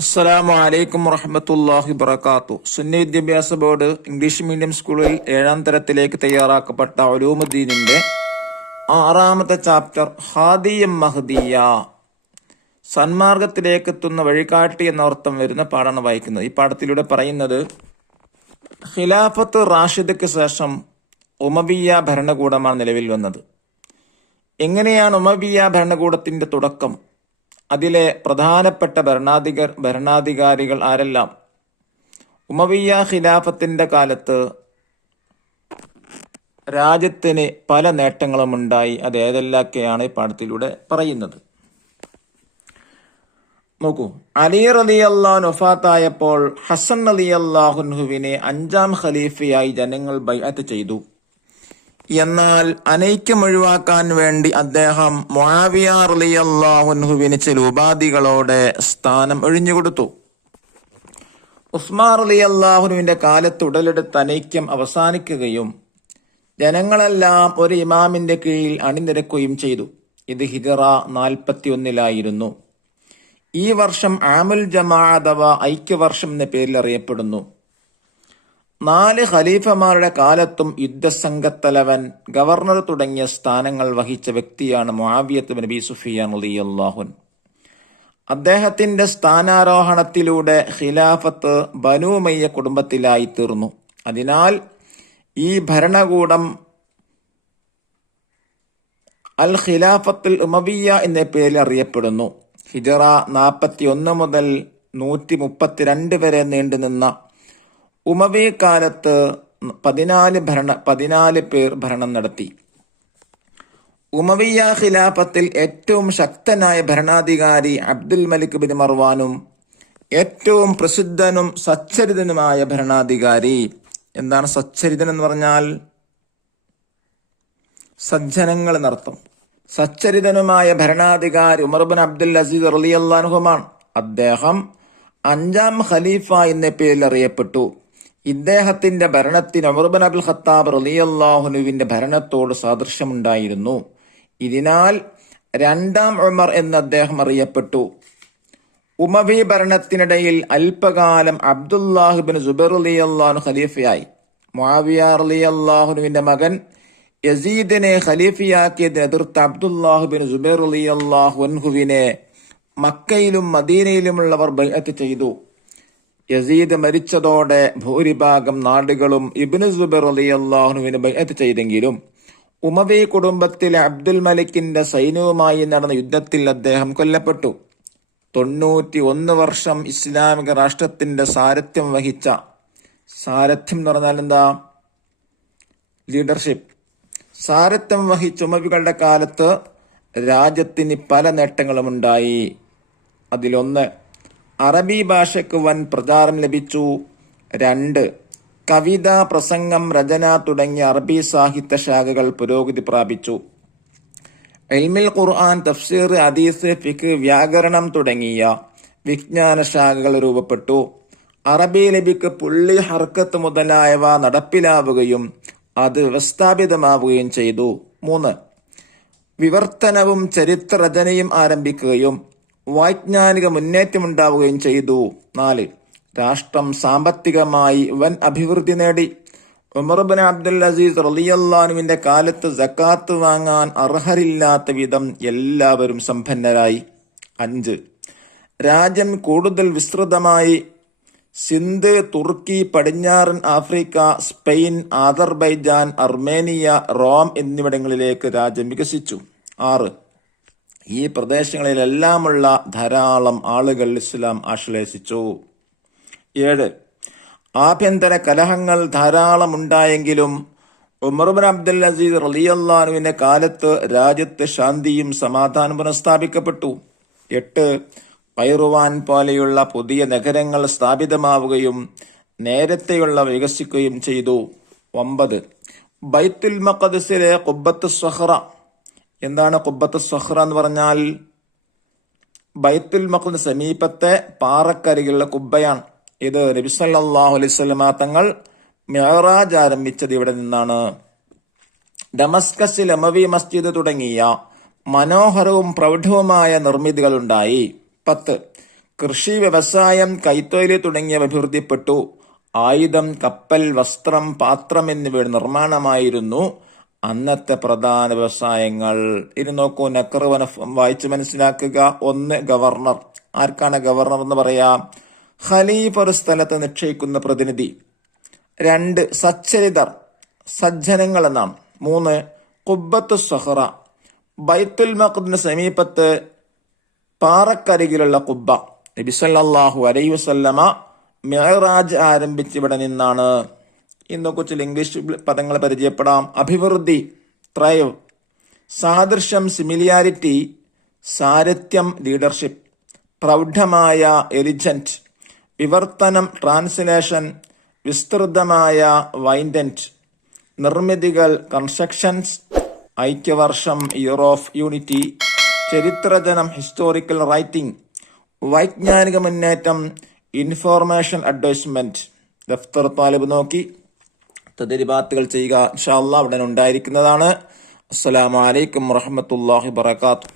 അസ്സലാമു അലൈക്കും വറഹ്മത്തുള്ളാഹി വബറകാതുഹു. സുന്നി വിദ്യാഭ്യാസ ബോർഡ് ഇംഗ്ലീഷ് മീഡിയം സ്കൂളിൽ 7ാം തരത്തിലേക്ക് തയ്യാറാക്കപ്പെട്ട ഉലൂമുദ്ദീനിന്റെ 6ാമത്തെ ചാപ്റ്റർ ഹാദിയം മഹ്ദിയ, സന്മാർഗത്തിലേക്ക് എത്തുന്ന വഴികാട്ടി എന്ന അർത്ഥം വരുന്ന പാഠമാണ് വായിക്കുന്നത്. ഈ പാഠത്തിലൂടെ പറയുന്നത് ഖിലാഫത്ത് റാഷിദയ്ക്ക് ശേഷം ഉമവിയ്യ ഭരണകൂടമാണ് നിലവിൽ വന്നത്. എങ്ങനെയാണ് ഉമവിയ്യ ഭരണകൂടത്തിന്റെ തുടക്കം? അതിലെ പ്രധാനപ്പെട്ട ഭരണാധികാരികൾ ആരെല്ലാം? ഉമവിയ്യ ഖിലാഫത്തിന്റെ കാലത്ത് രാജ്യത്തിന് പല നേട്ടങ്ങളും ഉണ്ടായി. അത് ഏതെല്ലാമൊക്കെയാണ് ഈ പാഠത്തിലൂടെ പറയുന്നത്. നോക്കൂ, അലി റളിയല്ലാഹു വഫാത്തായപ്പോൾ ഹസൻ റളിയല്ലാഹുവിനെ 5ാം ഖലീഫയായി ജനങ്ങൾ ബൈഅത്ത് ചെയ്തു. എന്നാൽ അനൈക്യം ഒഴിവാക്കാൻ വേണ്ടി അദ്ദേഹം മുആവിയ റളിയല്ലാഹുവിന് ചില ഉപാധികളോടെ സ്ഥാനം ഒഴിഞ്ഞുകൊടുത്തു. ഉസ്മാൻ റളിയല്ലാഹുവിന്റെ കാലത്ത് ഉടലെടുത്ത അനൈക്യം അവസാനിക്കുകയും ജനങ്ങളെല്ലാം ഒരു ഇമാമിന്റെ കീഴിൽ അണിനിരക്കുകയും ചെയ്തു. ഇത് ഹിജറ 41 ഈ വർഷം ആമുൽ ജമാ അഥവാ ഐക്യവർഷം എന്ന പേരിൽ അറിയപ്പെടുന്നു. 4 ഖലീഫമാരുടെ കാലത്തും യുദ്ധസംഘത്തലവൻ, ഗവർണർ തുടങ്ങിയ സ്ഥാനങ്ങൾ വഹിച്ച വ്യക്തിയാണ് മുആവിയത്ത് ബിൻ അബീ സുഫിയാൻ റളിയല്ലാഹു അൻഹു. അദ്ദേഹത്തിന്റെ സ്ഥാനാരോഹണത്തിലൂടെ ഖിലാഫത്ത് ബനൂ ഉമയ്യ കുടുംബത്തിലായി തീർന്നു. അതിനാൽ ഈ ഭരണകൂടം അൽ ഖിലാഫത്തുൽ ഉമവിയ്യ എന്ന പേരിൽ അറിയപ്പെടുന്നു. ഹിജറ 41 മുതൽ 132 വരെ നീണ്ടുനിന്ന ഉമവി കാലത്ത് 14 പേർ ഭരണം നടത്തി. ഉമവിയ്യ ഖിലാഫത്തിൽ ഏറ്റവും ശക്തനായ ഭരണാധികാരി അബ്ദുൽ മലിക് ബിൻ മർവാനും ഏറ്റവും പ്രസിദ്ധനും സച്ചരിതനുമായ ഭരണാധികാരി, എന്താണ് സച്ചരിതൻ എന്ന് പറഞ്ഞാൽ? സജ്ജനങ്ങൾ എന്നർത്ഥം. സച്ചരിതനുമായ ഭരണാധികാരി ഉമർ ബിൻ അബ്ദുൽ അസീസ് റളിയല്ലാഹു അൻഹുമാണ്. അദ്ദേഹം 5ാം ഖലീഫ എന്ന പേരിൽ അറിയപ്പെട്ടു. ഇദ്ദേഹത്തിന്റെ ഭരണത്തിന് ഉമർ ബിൻ അബ്ദുൽ ഖത്താബ് റളിയല്ലാഹു അൻഹുവിന്റെ ഭരണത്തോട് സാദൃശ്യമുണ്ടായിരുന്നു. ഇതിനാൽ 2ാം ഉമർ എന്ന് അദ്ദേഹം അറിയപ്പെട്ടു. ഉമവി ഭരണത്തിനിടയിൽ അല്പകാലം അബ്ദുല്ലാഹ് ബിൻ സുബൈർ റളിയല്ലാഹു അൻഹു ഖലീഫയായി. മുആവിയ റളിയല്ലാഹു അൻഹുവിന്റെ മകൻ യസീദിനെ ഖലീഫയാക്കിയതിനെ എതിർത്ത അബ്ദുല്ലാഹ് ബിൻ സുബൈർ റളിയല്ലാഹു അൻഹുവിനെ മക്കയിലും മദീനയിലുമുള്ളവർ ബൈഅത്ത് ചെയ്തു. യസീദ് മരിച്ചതോടെ ഭൂരിഭാഗം നാടുകളും ഇബ്നു സുബൈർ റളിയല്ലാഹു അൻഹുവിനെ ബൈഅത്ത് ചെയ്തെങ്കിലും ഉമവി കുടുംബത്തിലെ അബ്ദുൽ മലിക്കിന്റെ സൈന്യവുമായി നടന്ന യുദ്ധത്തിൽ അദ്ദേഹം കൊല്ലപ്പെട്ടു. 91 വർഷം ഇസ്ലാമിക രാഷ്ട്രത്തിന്റെ സാരഥ്യം വഹിച്ച, സാരഥ്യം എന്ന് പറഞ്ഞാൽ എന്താ? ലീഡർഷിപ്പ്. സാരഥ്യം വഹിച്ച ഉമവികളുടെ കാലത്ത് രാജ്യത്തിന് പല നേട്ടങ്ങളും ഉണ്ടായി. അതിലൊന്ന്, അറബി ഭാഷയ്ക്ക് വൻ പ്രചാരം ലഭിച്ചു. 2, കവിത, പ്രസംഗം, രചന തുടങ്ങിയ അറബി സാഹിത്യ ശാഖകൾ പുരോഗതി പ്രാപിച്ചു. ഇൽമുൽ ഖുർആൻ, തഫ്സീർ, ഹദീസ്, ഫിഖ്, വ്യാകരണം തുടങ്ങിയ വിജ്ഞാന ശാഖകൾ രൂപപ്പെട്ടു. അറബി ലിപിക്ക് പുള്ളി, ഹർക്കത്ത് മുതലായവ നടപ്പിലാവുകയും അത് വ്യവസ്ഥാപിതമാവുകയും ചെയ്തു. 3, വിവർത്തനവും ചരിത്രരചനയും ആരംഭിക്കുകയും വൈജ്ഞാനിക മുന്നേറ്റമുണ്ടാവുകയും ചെയ്തു. 4, രാഷ്ട്രം സാമ്പത്തികമായി വൻ അഭിവൃദ്ധി നേടി. ഉമർ ബിൻ അബ്ദുൽ അസീസ് റളിയല്ലാഹു അൻഹുവിന്റെ കാലത്ത് സക്കാത്ത് വാങ്ങാൻ അർഹരില്ലാത്ത വിധം എല്ലാവരും സമ്പന്നരായി. 5, രാജ്യം കൂടുതൽ വിസ്തൃതമായി. സിന്ധ്, തുർക്കി, പടിഞ്ഞാറൻ ആഫ്രിക്ക, സ്പെയിൻ, ആദർബൈജാൻ, അർമേനിയ, റോം എന്നിവിടങ്ങളിലേക്ക് രാജ്യം വികസിച്ചു. 6, ഈ പ്രദേശങ്ങളിലെല്ലാമുള്ള ധാരാളം ആളുകൾ ഇസ്ലാം ആശ്ലേഷിച്ചു. 7, ആഭ്യന്തര കലഹങ്ങൾ ധാരാളം ഉണ്ടായെങ്കിലും ഉമർ ബിൻ അബ്ദുൽ അസീസ് റളിയല്ലാഹു അൻഹുവിന്റെ കാലത്ത് രാജ്യത്ത് ശാന്തിയും സമാധാനവും പുനഃസ്ഥാപിക്കപ്പെട്ടു. 8, പൈറുവാൻ പോലെയുള്ള പുതിയ നഗരങ്ങൾ സ്ഥാപിതമാവുകയും നേരത്തെയുള്ള വികസിക്കുകയും ചെയ്തു. 9, ബൈത്തുൽ മഖ്ദിസിലെ ഖുബ്ബത്തുസ് സഖ്റ. എന്താണ് ഖുബ്ബത്തുസ് സഖ്റ എന്ന് പറഞ്ഞാൽ? ബൈത്തുൽ മഖ്ദിസ് സമീപത്തെ പാറക്കരികിലുള്ള കുബ്ബയാണ്. ഇത് നബി സല്ലല്ലാഹു അലൈഹി വസല്ലം തങ്ങൾ മിഅ്റാജ് ആരംഭിച്ചത് ഇവിടെ നിന്നാണ്. ഡമസ്കസിൽ ഉമവി മസ്ജിദ് തുടങ്ങിയ മനോഹരവും പ്രൗഢവുമായ നിർമ്മിതികളുണ്ടായി. 10. കൃഷി, വ്യവസായം, കൈത്തൊഴിൽ തുടങ്ങിയവ അഭിവൃദ്ധിപ്പെട്ടു. ആയുധം, കപ്പൽ, വസ്ത്രം, പാത്രം എന്നിവയുടെ നിർമ്മാണമായിരുന്നു അന്നത്തെ പ്രധാന വ്യവസായങ്ങൾ. ഇനി നോക്കൂ, നക്കറുവന വായിച്ച് മനസ്സിലാക്കുക. 1 ഗവർണർ. ആർക്കാണ് ഗവർണർ എന്ന് പറയാം? ഖലീഫ, ഒരു സ്ഥലത്ത് നിശ്ചയിക്കുന്ന പ്രതിനിധി. 2 സച്ചരിതർ, സജ്ജനങ്ങൾ എന്നാണ്. 3 ഖുബ്ബത്തു സഹ്റ, ബൈത്തുൽ മഖ്ദിസിന് സമീപത്ത് പാറക്കരികിലുള്ള ഖുബ്ബ. നബി സല്ലല്ലാഹു അലൈഹി വസല്ലമ മിഅ്റാജ് ആരംഭിച്ച് ഇവിടെ നിന്നാണ്. ഇന്നൊക്കെ ചില ഇംഗ്ലീഷ് പദങ്ങൾ പരിചയപ്പെടാം. അഭിവൃദ്ധി, ത്രൈവ്. സാദൃശ്യം, സിമിലിയാരിറ്റി. സാരഥ്യം, ലീഡർഷിപ്പ്. പ്രൗഢമായ, എലിജന്റ്. വിവർത്തനം, ട്രാൻസ്ലേഷൻ. വിസ്തൃതമായ, വൈൻഡന്റ്. നിർമ്മിതികൾ, കൺസ്ട്രക്ഷൻസ്. ഐക്യവർഷം, ഇയർ ഓഫ് യൂണിറ്റി. ചരിത്രജനം, ഹിസ്റ്റോറിക്കൽ റൈറ്റിംഗ്. വൈജ്ഞാനിക മുന്നേറ്റം, ഇൻഫോർമേഷൻ അഡ്വൈസ്മെന്റ്. ദഫ്തർ താലിബ് നോക്കി തദ്രീബാത്തുകൾ ചെയ്യുക. ഇൻഷാ അല്ലാഹ് ഉടൻ ഉണ്ടായിരിക്കുന്നതാണ്. അസ്സലാമു അലൈക്കും വറഹ്മത്തുള്ളാഹി വബറകാതുഹു.